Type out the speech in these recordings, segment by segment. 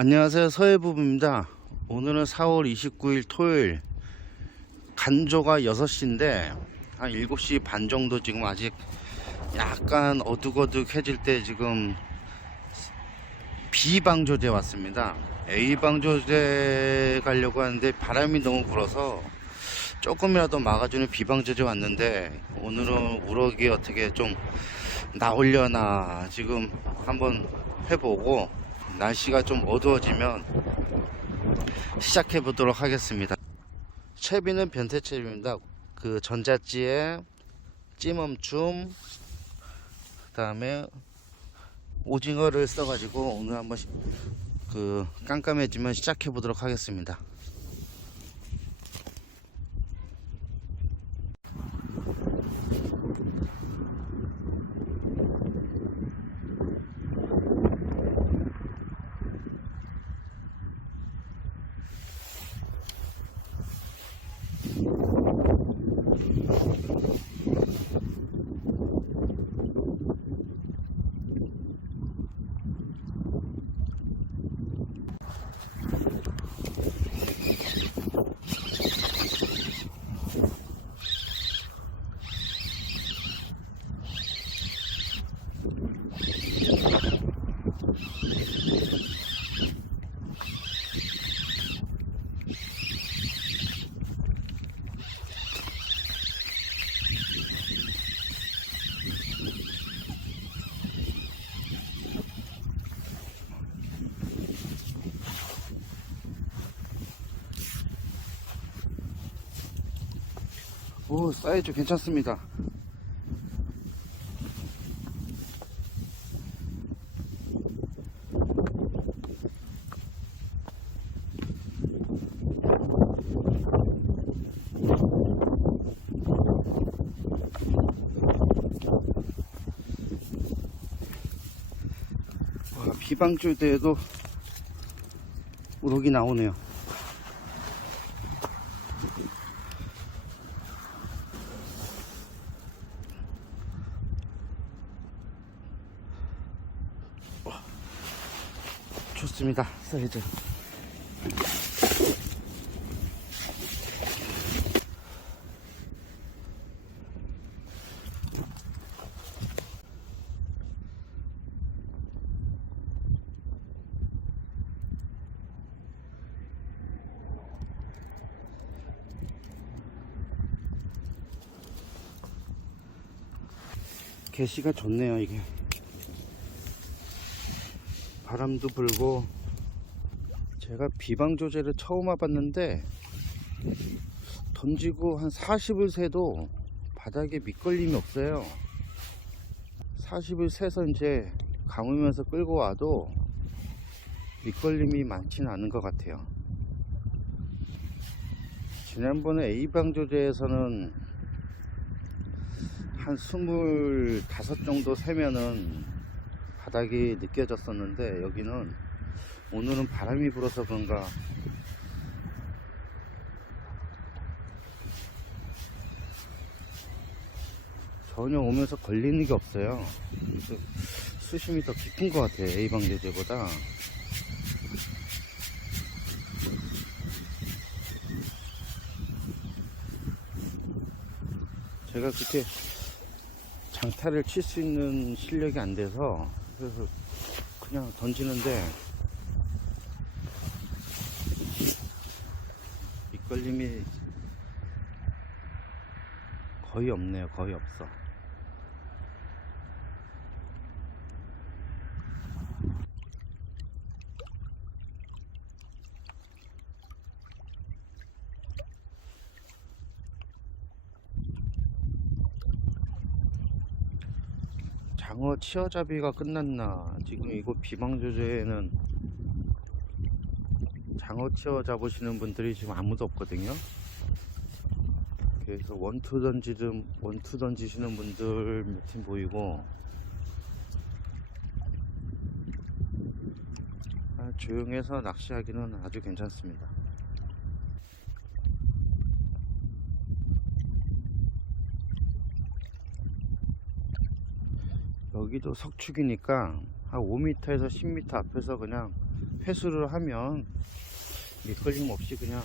안녕하세요. 서해부부입니다. 오늘은 4월 29일 토요일. 간조가 6시인데 한 7시 반 정도 지금 아직 약간 어둑어둑해질 때 지금 B방조제 왔습니다. A방조제 가려고 하는데 바람이 너무 불어서 조금이라도 막아주는 B방조제 왔는데 오늘은 우럭이 어떻게 좀 나오려나 지금 한번 해보고 날씨가 좀 어두워지면 시작해 보도록 하겠습니다. 채비는 변태 채비입니다. 그 전자찌에 찜엄춤 그 다음에 오징어를 써가지고 오늘 한번 시- 그 깜깜해지면 시작해 보도록 하겠습니다. 오 사이즈 괜찮습니다. 와, 비방주대에도 우럭이 나오네요. 좋습니다. 사이즈. 개시가 좋네요, 이게. 바람도 불고 제가 비방 조제를 처음 와봤는데 던지고 한 40을 새도 바닥에 밑걸림이 없어요. 40을 새서 이제 감으면서 끌고 와도 밑걸림이 많지는 않은 것 같아요. 지난번에 A방 조제에서는 한 25 정도 세면은 바닥이 느껴졌었는데 여기는 오늘은 바람이 불어서 그런가. 전혀 오면서 걸리는 게 없어요. 수심이 더 깊은 것 같아요 A방 제제보다. 제가 그렇게 장타를 칠 수 있는 실력이 안 돼서 그래서 그냥 던지는데 밑걸림이 거의 없네요. 거의 없어 장어 치어잡이가 끝났나? 지금 이곳 비방조제에는 장어 치어 잡으시는 분들이 지금 아무도 없거든요. 그래서 원투 던지든 원투 던지시는 분들 몇 팀 보이고. 아, 조용해서 낚시하기는 아주 괜찮습니다 여기도 석축이니까 한 5m에서 10m 앞에서 그냥 회수를 하면 미끌림 없이 그냥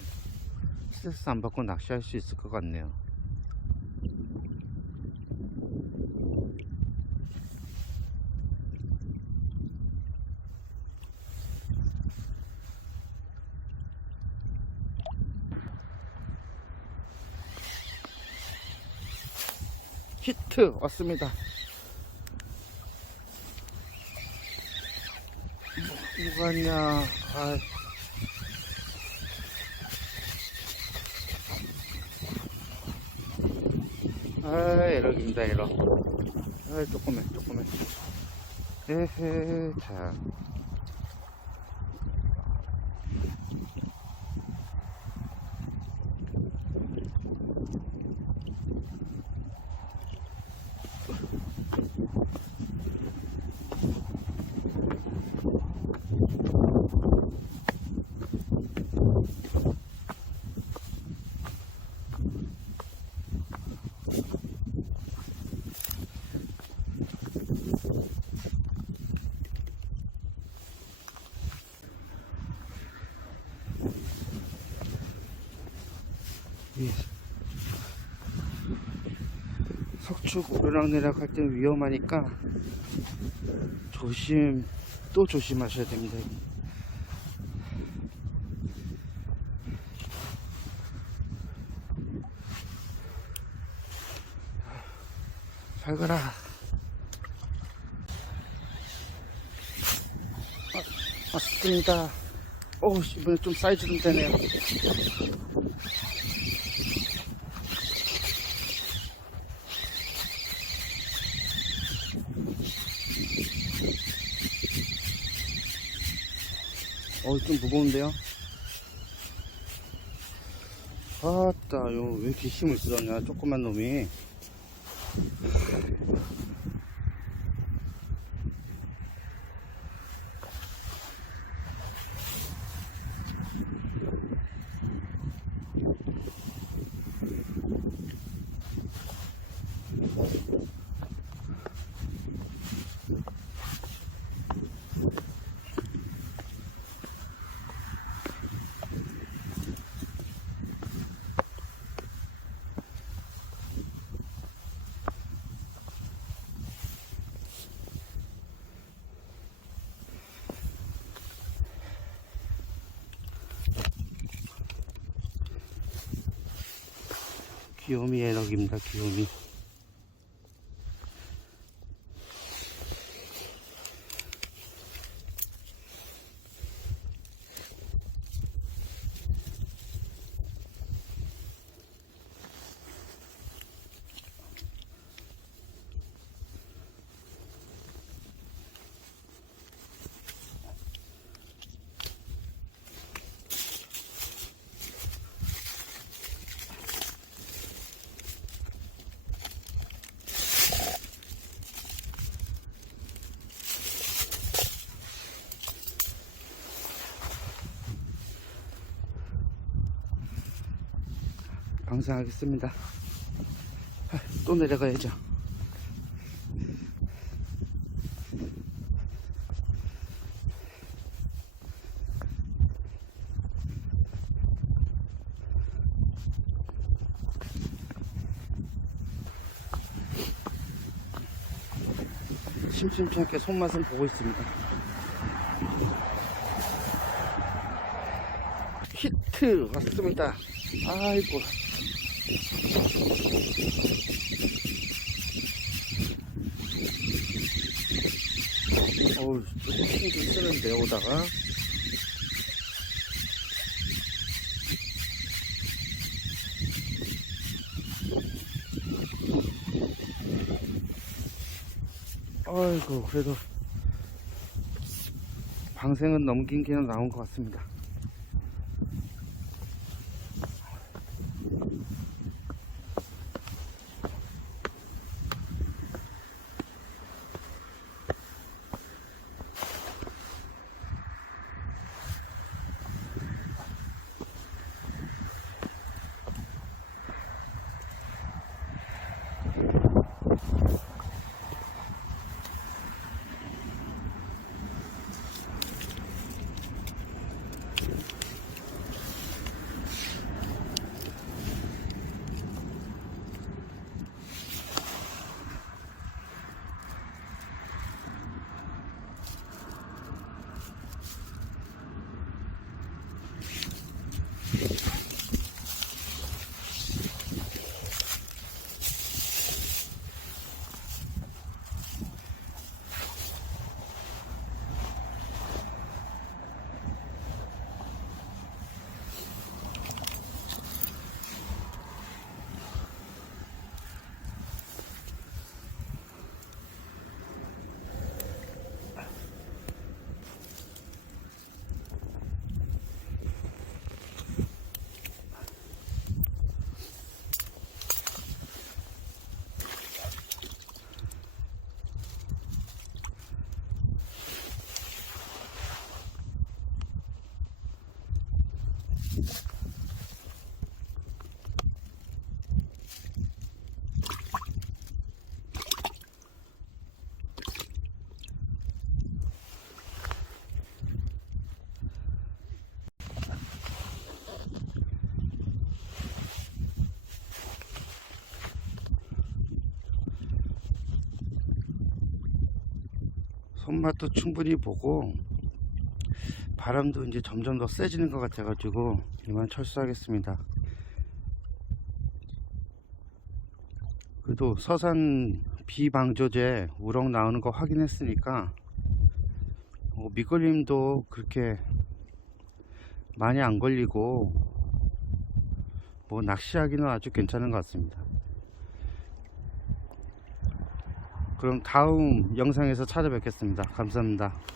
스트레스 안 받고 낚시할 수 있을 것 같네요. 히트 왔습니다. 있냐? 아. 아, 에러입니다, 에러. 아, 조금만, 조금만. 에헤, 자. 이 석축 오르락내락 할때 위험하니까 조심 또 조심하셔야 됩니다. 잘 가라. 아, 왔습니다. 오, 이번에 좀 사이즈 좀 되네요. 어, 좀 무거운데요? 아따, 요, 왜 이렇게 힘을 쓰더냐, 조그만 놈이. 귀요미 에너기입니다, 귀요미. 방생하겠습니다. 아, 또 내려가야죠. 심심치 않게 손맛은 보고 있습니다. 히트 왔습니다. 아이고. 어우, 조금 힘좀 쓰는데, 오다가. 아이고, 그래도 방생은 넘긴 게는 나온 것 같습니다. 손맛도 충분히 보고 바람도 이제 점점 더 세지는 것 같아 가지고 이만 철수하겠습니다. 그래도 서산 비방조제 우럭 나오는 거 확인했으니까 어, 미끌림도 그렇게 많이 안 걸리고 뭐 낚시하기는 아주 괜찮은 것 같습니다. 그럼 다음 영상에서 찾아뵙겠습니다. 감사합니다